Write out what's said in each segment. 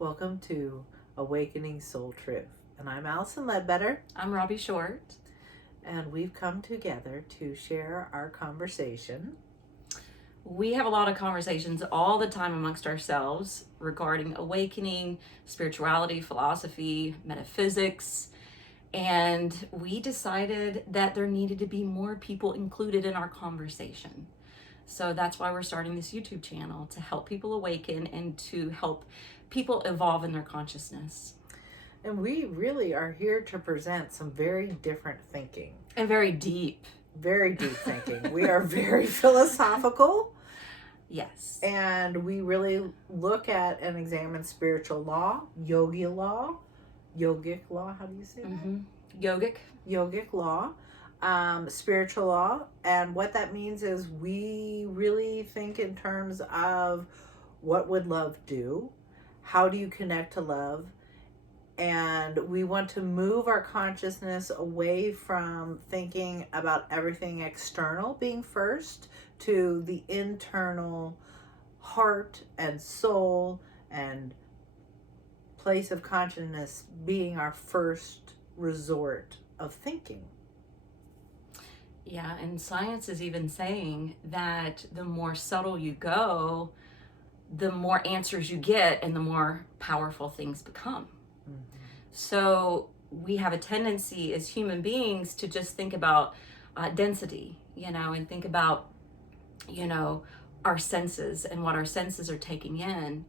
Welcome to Awakening Soul Truth. And I'm Allison Ledbetter. I'm Robbie Short. And we've come together to share our conversation. We have a lot of conversations all the time amongst ourselves regarding awakening, spirituality, philosophy, metaphysics. And we decided that there needed to be more people included in our conversation. So that's why we're starting this YouTube channel, to help people awaken and to help people evolve in their consciousness. And we really are here to present some very different thinking. And very deep. Very deep thinking. We are very philosophical. Yes. And we really look at and examine spiritual law, yogic law, how do you say that? Yogic law, spiritual law. And what that means is we really think in terms of what would love do? How do you connect to love? And we want to move our consciousness away from thinking about everything external being first to the internal heart and soul and place of consciousness being our first resort of thinking. Yeah, and science is even saying that the more subtle you go, the more answers you get and the more powerful things become. Mm-hmm. So we have a tendency as human beings to just think about density, and think about, our senses and what our senses are taking in.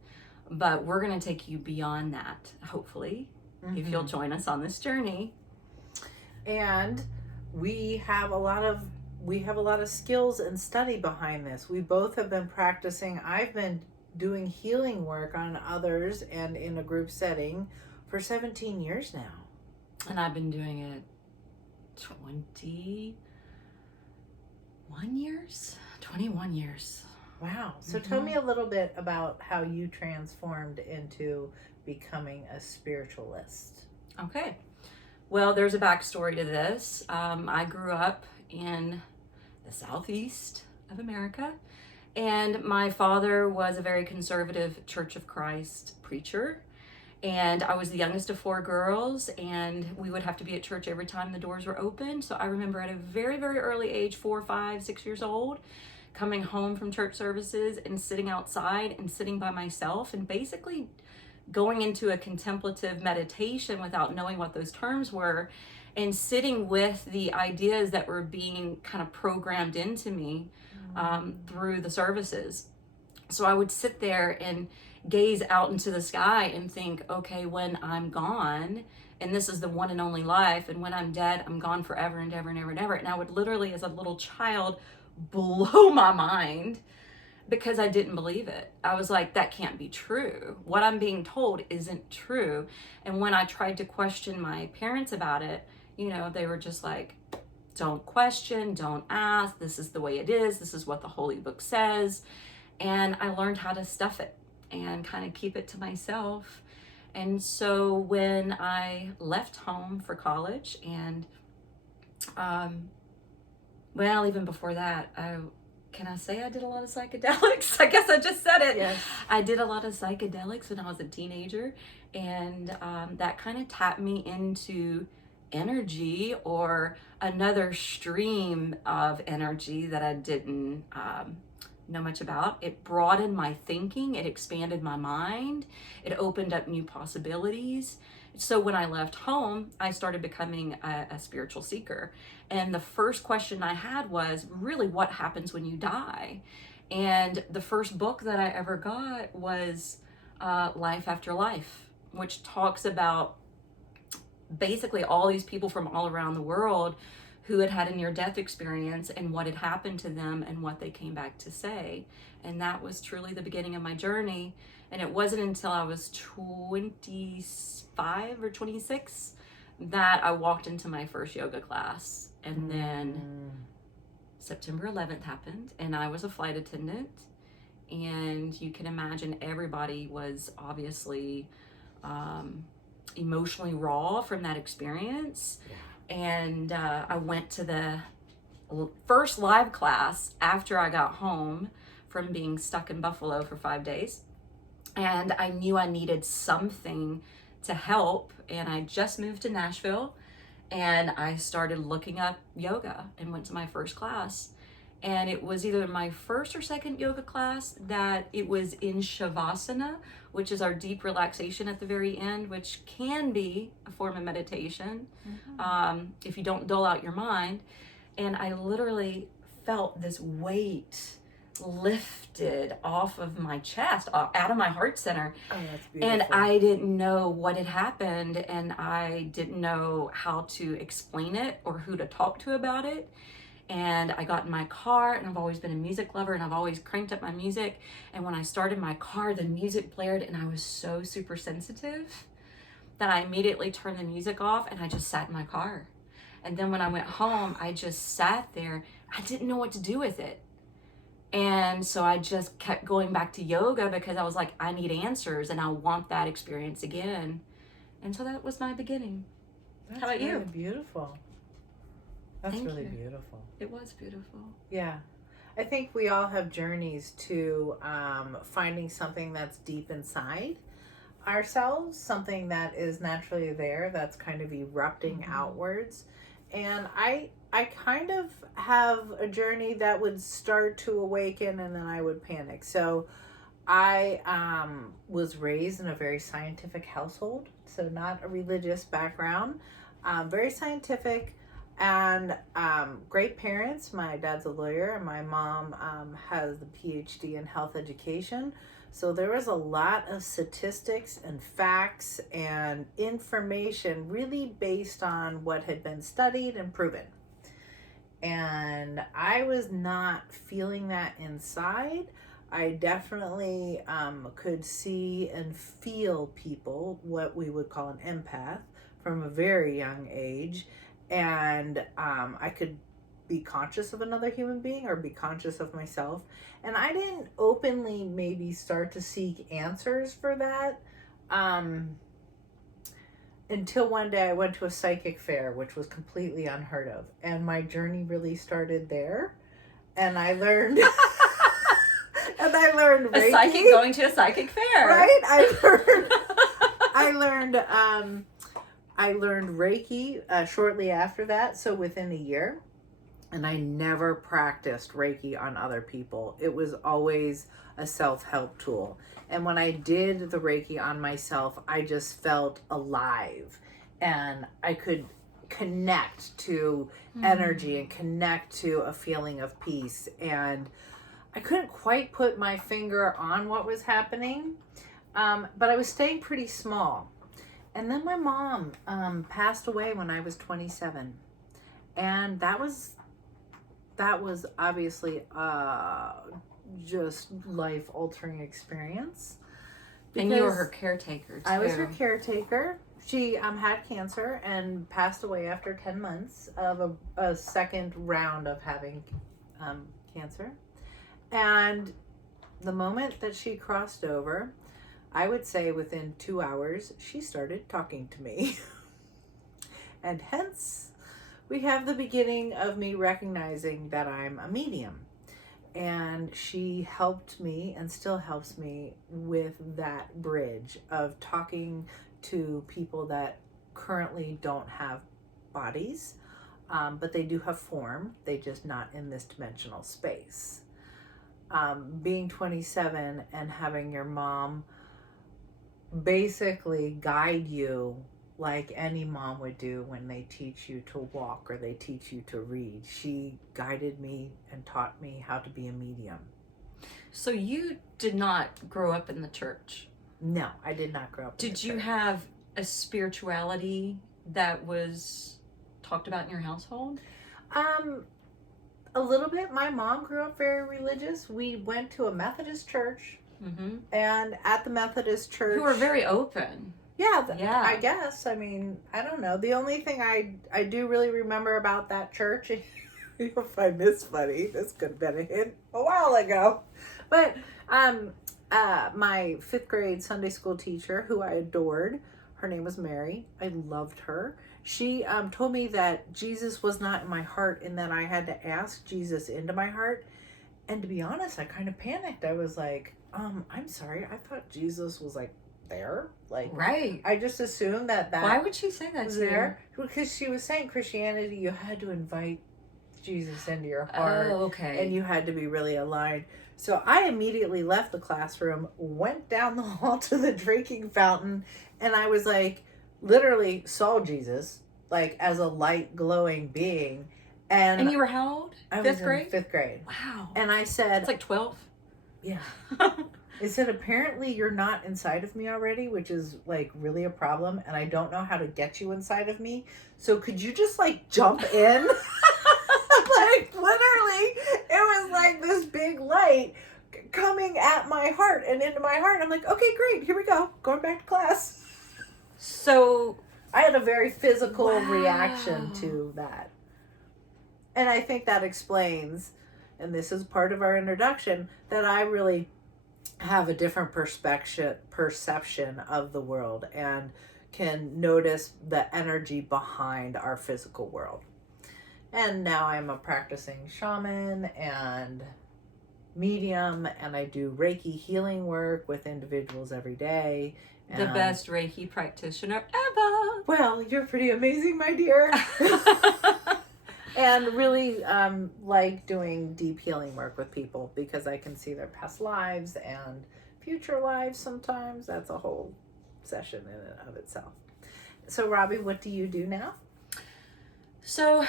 But we're going to take you beyond that, hopefully, if you'll join us on this journey. And we have a lot of skills and study behind this. We both have been practicing. I've been doing healing work on others and in a group setting for 17 years now. And I've been doing it 21 years. Wow. So tell me a little bit about how you transformed into becoming a spiritualist. Okay. Well, there's a backstory to this. I grew up in the southeast of America, and my father was a very conservative Church of Christ preacher. And I was the youngest of 4 girls, and we would have to be at church every time the doors were open. So I remember at a very, very early age, 4, 5, 6 years old, coming home from church services and sitting outside and sitting by myself and basically going into a contemplative meditation without knowing what those terms were, and sitting with the ideas that were being kind of programmed into me through the services. So I would sit there and gaze out into the sky and think, okay, when I'm gone, and this is the one and only life, and when I'm dead, I'm gone forever and ever and ever and ever. And I would literally, as a little child, blow my mind because I didn't believe it. I was like, that can't be true. What I'm being told isn't true. And when I tried to question my parents about it, they were just like, don't question, don't ask. This is the way it is. This is what the Holy Book says. And I learned how to stuff it and kind of keep it to myself. And so when I left home for college, and even before that, can I say I did a lot of psychedelics? I guess I just said it. Yes. I did a lot of psychedelics when I was a teenager, and that kind of tapped me into energy, or another stream of energy that I didn't know much about. It broadened my thinking, it expanded my mind, it opened up new possibilities. So when I left home, I started becoming a spiritual seeker. And the first question I had was, really, what happens when you die? And the first book that I ever got was Life After Life, which talks about basically all these people from all around the world who had had a near-death experience and what had happened to them and what they came back to say. And that was truly the beginning of my journey. And it wasn't until I was 25 or 26 that I walked into my first yoga class. And then September 11th happened, and I was a flight attendant. And you can imagine everybody was obviously emotionally raw from that experience. Yeah. And I went to the first live class after I got home from being stuck in Buffalo for 5 days. And I knew I needed something to help. And I just moved to Nashville, and I started looking up yoga and went to my first class. And it was either my first or second yoga class that it was in Shavasana, which is our deep relaxation at the very end, which can be a form of meditation, if you don't dull out your mind. And I literally felt this weight lifted off of my chest, out of my heart center. Oh, that's beautiful. And I didn't know what had happened, and I didn't know how to explain it or who to talk to about it. And I got in my car, and I've always been a music lover, and I've always cranked up my music. And when I started my car, the music blared, and I was so super sensitive that I immediately turned the music off, and I just sat in my car. And then when I went home, I just sat there. I didn't know what to do with it. And so I just kept going back to yoga because I was like, I need answers, and I want that experience again. And so that was my beginning. That's How about you? really beautiful. That's Thank really you. beautiful. It was beautiful. Yeah. I think we all have journeys to finding something that's deep inside ourselves, something that is naturally there, that's kind of erupting outwards. And I kind of have a journey that would start to awaken, and then I would panic. So I was raised in a very scientific household, so not a religious background, very scientific. And great parents. My dad's a lawyer, and my mom has the PhD in health education. So there was a lot of statistics and facts and information really based on what had been studied and proven. And I was not feeling that inside. I definitely could see and feel people, what we would call an empath, from a very young age. And I could be conscious of another human being or be conscious of myself. And I didn't openly maybe start to seek answers for that until one day I went to a psychic fair, which was completely unheard of. And my journey really started there. And I learned... and I learned Reiki. A psychic going to a psychic fair. Right? I learned Reiki shortly after that, so within a year. And I never practiced Reiki on other people. It was always a self-help tool. And when I did the Reiki on myself, I just felt alive. And I could connect to energy and connect to a feeling of peace. And I couldn't quite put my finger on what was happening, but I was staying pretty small. And then my mom passed away when I was 27. And that was obviously just life-altering experience. And you were her caretaker, too. I was her caretaker. She had cancer and passed away after 10 months of a second round of having cancer. And the moment that she crossed over, I would say within 2 hours, she started talking to me. And hence, we have the beginning of me recognizing that I'm a medium. And she helped me and still helps me with that bridge of talking to people that currently don't have bodies, but they do have form. They just not in this dimensional space. Being 27 and having your mom basically guide you like any mom would do when they teach you to walk or they teach you to read. She guided me and taught me how to be a medium. So you did not grow up in the church? No, I did not grow up in the Did you church. have a spirituality that was talked about in your household? A little bit. My mom grew up very religious. We went to a Methodist church. Mm-hmm. And at the Methodist church... You were very open. Yeah, Yeah. I guess. I mean, I don't know. The only thing I do really remember about that church, you'll find this funny. This could have been a hint a while ago. But my 5th grade Sunday school teacher, who I adored, her name was Mary. I loved her. She told me that Jesus was not in my heart and that I had to ask Jesus into my heart. And to be honest, I kind of panicked. I was like, I'm sorry. I thought Jesus was like there. Like, right. I just assumed that Why would she say that was to there? Because she was saying Christianity, you had to invite Jesus into your you? heart. Oh, okay. And you had to be really aligned. So I immediately left the classroom, went down the hall to the drinking fountain, and I was like, literally saw Jesus, like as a light glowing being. And you were how old? I Fifth was grade? in 5th grade. Wow. And I said, it's like 12. Yeah. I said, apparently you're not inside of me already, which is like really a problem, and I don't know how to get you inside of me. So could you just like jump in? Like literally, it was like this big light coming at my heart and into my heart. I'm like, okay, great, here we go, going back to class. So I had a very physical wow. reaction to that. And I think that explains, and this is part of our introduction, that I really have a different perception of the world and can notice the energy behind our physical world. And now I'm a practicing shaman and medium, and I do Reiki healing work with individuals every day. The best Reiki practitioner ever. Well, you're pretty amazing, my dear. And really like doing deep healing work with people because I can see their past lives and future lives sometimes. That's a whole session in and of itself. So, Robbie, what do you do now? So,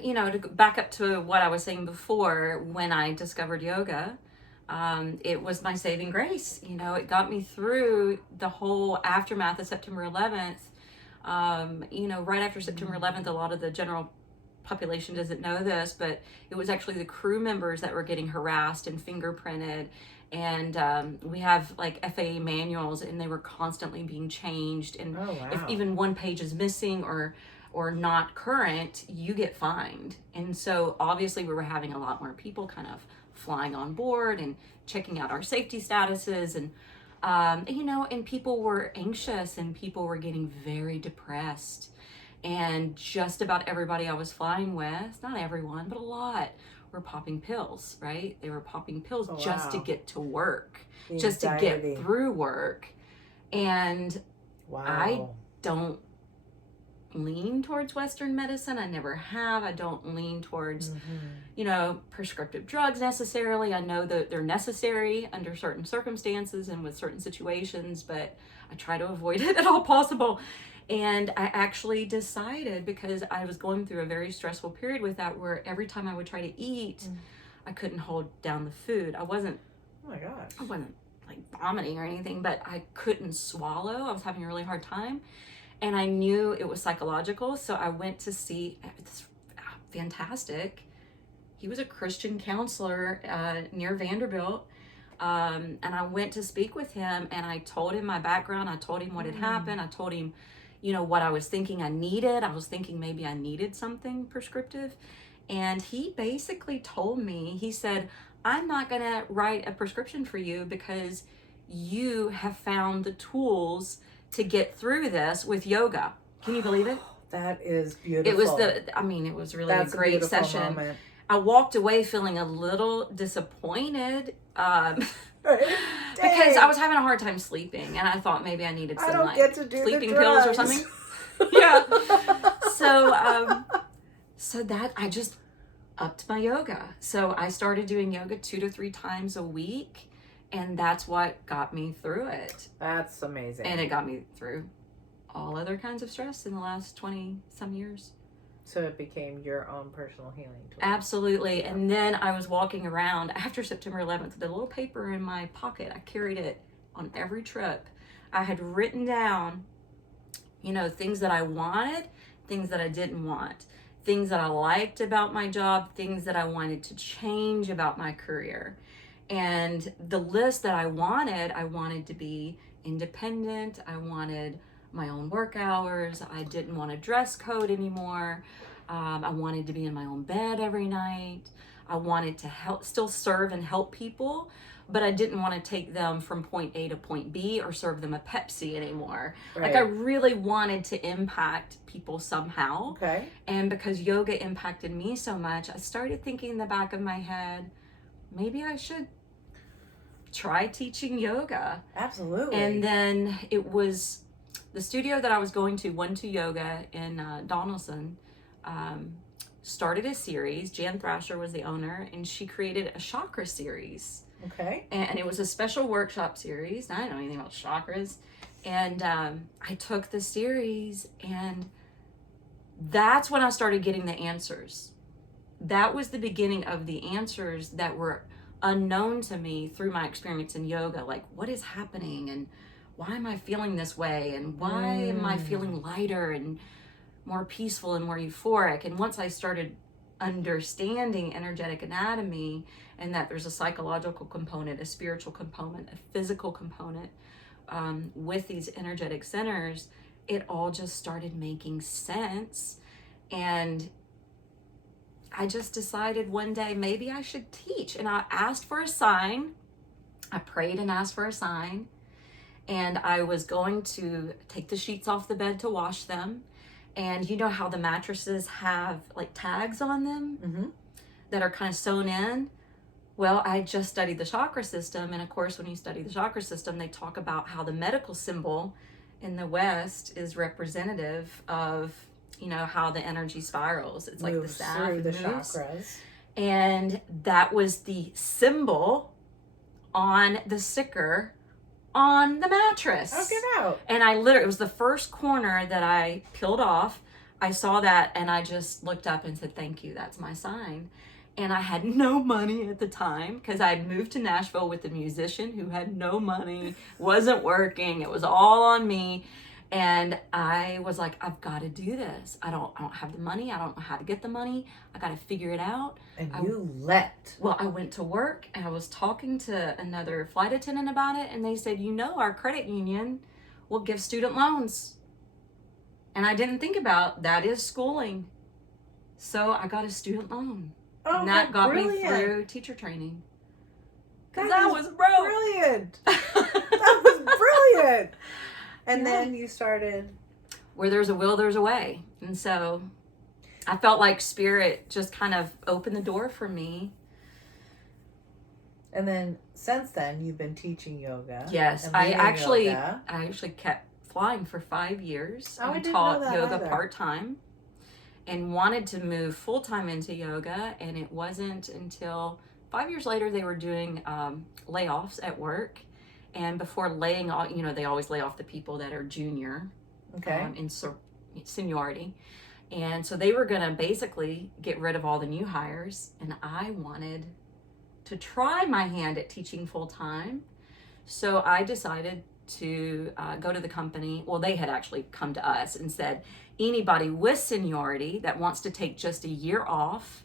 to back up to what I was saying before, when I discovered yoga, it was my saving grace. It got me through the whole aftermath of September 11th. Right after September 11th, a lot of the general population doesn't know this, but it was actually the crew members that were getting harassed and fingerprinted. And we have like FAA manuals, and they were constantly being changed. And if even one page is missing or not current, you get fined. And so obviously we were having a lot more people kind of flying on board and checking out our safety statuses, and and people were anxious and people were getting very depressed. And just about everybody I was flying with, not everyone, but a lot, were popping pills, right? They were popping pills just to get to work, just to get through work. And I don't lean towards Western medicine. I never have. I don't lean towards, prescriptive drugs necessarily. I know that they're necessary under certain circumstances and with certain situations, but I try to avoid it at all possible. And I actually decided, because I was going through a very stressful period with that, where every time I would try to eat, I couldn't hold down the food. I wasn't like vomiting or anything, but I couldn't swallow. I was having a really hard time. And I knew it was psychological. So I went to see this fantastic, he was a Christian counselor near Vanderbilt. And I went to speak with him, and I told him my background. I told him what had happened. I told him, what I was thinking I needed. I was thinking maybe I needed something prescriptive. And he basically told me, he said, I'm not going to write a prescription for you because you have found the tools to get through this with yoga. Can you believe it? That is beautiful. It was really a great session. Moment. I walked away feeling a little disappointed because I was having a hard time sleeping, and I thought maybe I needed some sleeping pills or something. Yeah. So that I just upped my yoga. So I started doing yoga 2 to 3 times a week, and that's what got me through it. That's amazing. And it got me through all other kinds of stress in the last 20 some years. So it became your own personal healing tool. Absolutely. And then I was walking around after September 11th with a little paper in my pocket. I carried it on every trip. I had written down, things that I wanted, things that I didn't want, things that I liked about my job, things that I wanted to change about my career. And the list that I wanted to be independent. I wanted my own work hours. I didn't want a dress code anymore. I wanted to be in my own bed every night. I wanted to still serve and help people, but I didn't want to take them from point A to point B or serve them a Pepsi anymore. Right. Like I really wanted to impact people somehow. Okay. And because yoga impacted me so much, I started thinking in the back of my head, maybe I should try teaching yoga. Absolutely. And then it was the studio that I was going to, One Two Yoga in Donaldson, started a series. Jan Thrasher was the owner, and she created a chakra series. Okay. And it was a special workshop series. I didn't know anything about chakras. And I took the series, and that's when I started getting the answers. That was the beginning of the answers that were unknown to me through my experience in yoga. Like, what is happening, and why am I feeling this way, and why am I feeling lighter and more peaceful and more euphoric? And once I started understanding energetic anatomy, and that there's a psychological component, a spiritual component, a physical component with these energetic centers, it all just started making sense. And I just decided one day maybe I should teach. And I asked for a sign. I prayed and asked for a sign. And I was going to take the sheets off the bed to wash them. And you know how the mattresses have like tags on them that are kind of sewn in? Well, I just studied the chakra system. And of course, when you study the chakra system, they talk about how the medical symbol in the West is representative of, you know, how the energy spirals. It's like the staff through the moves. chakras. And that was the symbol on the sticker on the mattress. Oh, get out. And I literally, it was the first corner that I peeled off. I saw that and I just looked up and said, thank you, that's my sign. And I had no money at the time because I had moved to Nashville with a musician who had no money, wasn't working. It was all on me. And I was like, I've got to do this. I don't have the money. I don't know how to get the money. I got to figure it out. And you let. Well, I went to work and I was talking to another flight attendant about it. And they said, you know, our credit union will give student loans. And I didn't think about that is schooling. So I got a student loan. Oh, and that got brilliant. me through teacher training. Because That I is was broke. Brilliant. That was brilliant. And then you started. Where there's a will, there's a way. And so I felt like spirit just kind of opened the door for me. And then since then, you've been teaching yoga. Yes, and I leading actually yoga. kept flying for 5 years Oh, I and didn't taught know that yoga either. part-time and wanted to move full-time into yoga. And it wasn't until 5 years later they were doing layoffs at work. And before laying off, you know, they always lay off the people that are junior in seniority. And so they were going to basically get rid of all the new hires. And I wanted to try my hand at teaching full-time. So I decided to go to the company. Well, they had actually come to us and said, anybody with seniority that wants to take just a year off,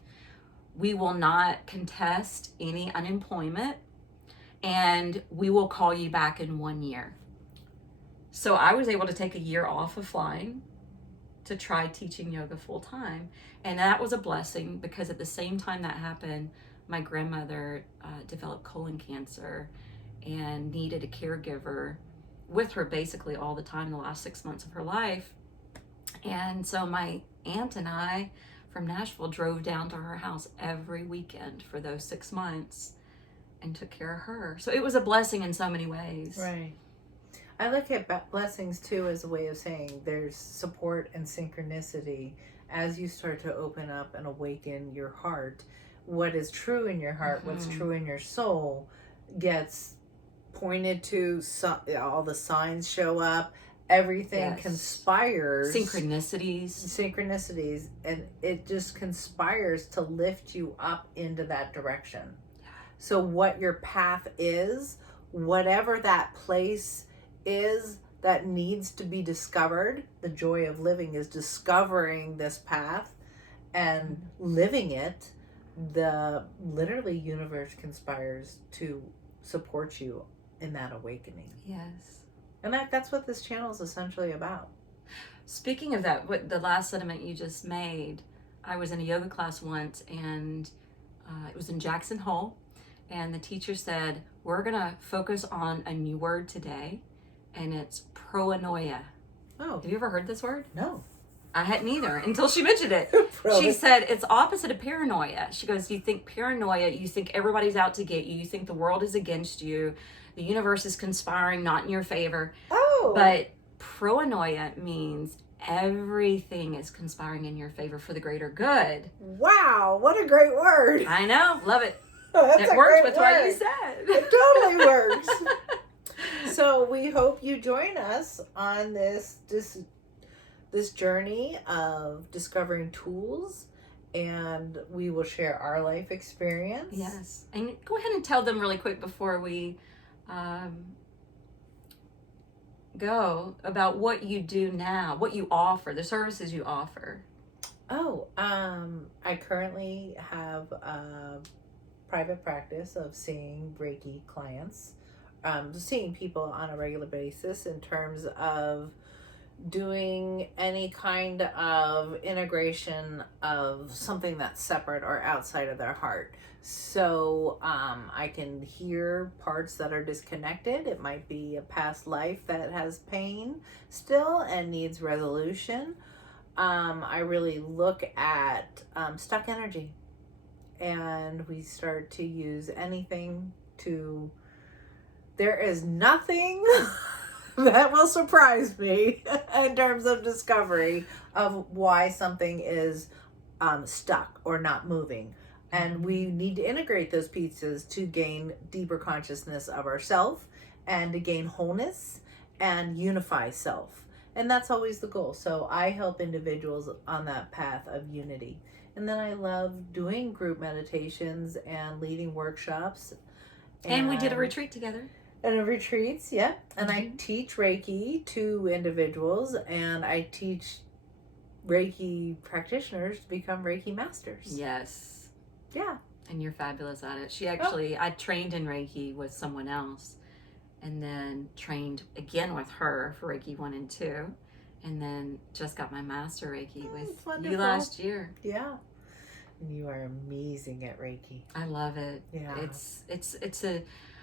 we will not contest any unemployment. And we will call you back in 1 year. So I was able to take a year off of flying to try teaching yoga full time. And that was a blessing because at the same time that happened, my grandmother developed colon cancer and needed a caregiver with her basically all the time the last 6 months of her life. And so my aunt and I from Nashville drove down to her house every weekend for those 6 months and took care of her. So it was a blessing in so many ways. Right. I look at blessings too as a way of saying there's support and synchronicity as you start to open up and awaken your heart. What is true in your heart, what's true in your soul gets pointed to, all the signs show up, everything conspires. Synchronicities, and it just conspires to lift you up into that direction. So what your path is, whatever that place is that needs to be discovered, the joy of living is discovering this path and living it. The literally universe conspires to support you in that awakening. Yes. And that's what this channel is essentially about. Speaking of that, what the last sentiment you just made, I was in a yoga class once and it was in Jackson Hole. And the teacher said, we're going to focus on a new word today, and it's proanoia. Oh. Have you ever heard this word? No. I hadn't either until she mentioned it. Really? She said it's opposite of paranoia. She goes, you think paranoia, you think everybody's out to get you, you think the world is against you, the universe is conspiring not in your favor. Oh. But proanoia means everything is conspiring in your favor for the greater good. Wow, what a great word. I know, love it. That's It a works great with word. what you said. It totally works. So we hope you join us on this journey of discovering tools, and we will share our life experience. Yes. And go ahead and tell them really quick before we go about what you do now, what you offer, the services you offer. Oh, I currently have a private practice of seeing Reiki clients, seeing people on a regular basis in terms of doing any kind of integration of something that's separate or outside of their heart. So I can hear parts that are disconnected. It might be a past life that has pain still and needs resolution. I really look at stuck energy, and we start to use anything to... There is nothing that will surprise me in terms of discovery of why something is stuck or not moving. And we need to integrate those pieces to gain deeper consciousness of ourself and to gain wholeness and unify self. And that's always the goal. So I help individuals on that path of unity. And then I love doing group meditations and leading workshops. And we did a retreat together. And retreats, yeah. And I teach Reiki to individuals, and I teach Reiki practitioners to become Reiki masters. Yes. Yeah. And you're fabulous at it. She actually, I trained in Reiki with someone else, and then trained again with her for Reiki 1 and 2, and then just got my master Reiki with you last year. Yeah. And you are amazing at Reiki. I love it. Yeah.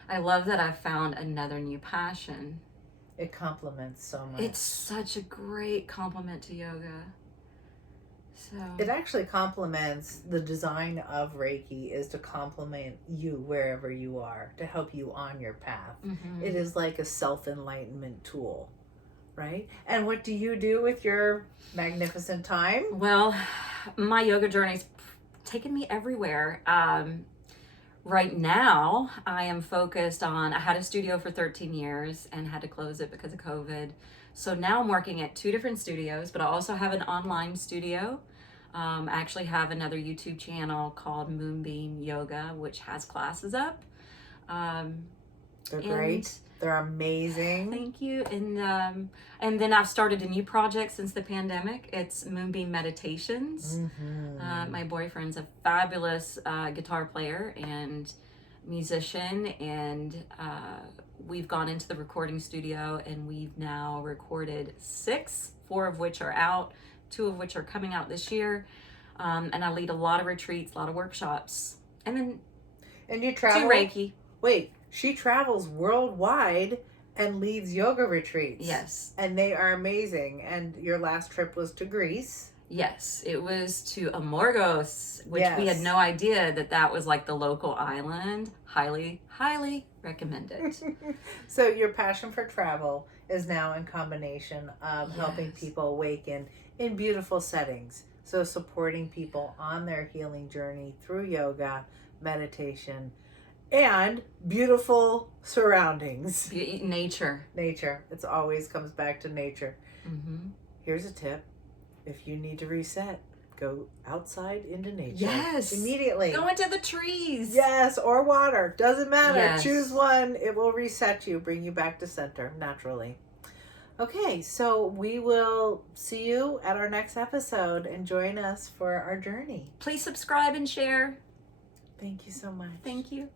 I love that I found another new passion. It complements so much. It's such a great complement to yoga. So it actually complements the design of Reiki, is to complement you wherever you are, to help you on your path. Mm-hmm. It is like a self-enlightenment tool, right? And what do you do with your magnificent time? Well, my yoga journey's taken me everywhere. Right now, I am focused on, I had a studio for 13 years and had to close it because of COVID. So now I'm working at 2 different studios, but I also have an online studio. I actually have another YouTube channel called Moonbeam Yoga, which has classes up. They're great. They're amazing. Thank you. And then I've started a new project since the pandemic. It's Moonbeam Meditations. Mm-hmm. My boyfriend's a fabulous guitar player and musician, and we've gone into the recording studio, and we've now recorded 6, 4 of which are out, 2 of which are coming out this year. And I lead a lot of retreats, a lot of workshops, and then you travel. Do Reiki. Wait. She travels worldwide and leads yoga retreats. Yes. And they are amazing. And your last trip was to Greece. Yes. It was to Amorgos, which we had no idea that was like the local island. Highly, highly recommend it. So your passion for travel is now in combination of helping people awaken in beautiful settings. So supporting people on their healing journey through yoga, meditation, and beautiful surroundings. Nature. It always comes back to nature. Mm-hmm. Here's a tip. If you need to reset, go outside into nature. Yes. Immediately. Go into the trees. Yes, or water. Doesn't matter. Yes. Choose one. It will reset you, bring you back to center naturally. Okay, so we will see you at our next episode, and join us for our journey. Please subscribe and share. Thank you so much. Thank you.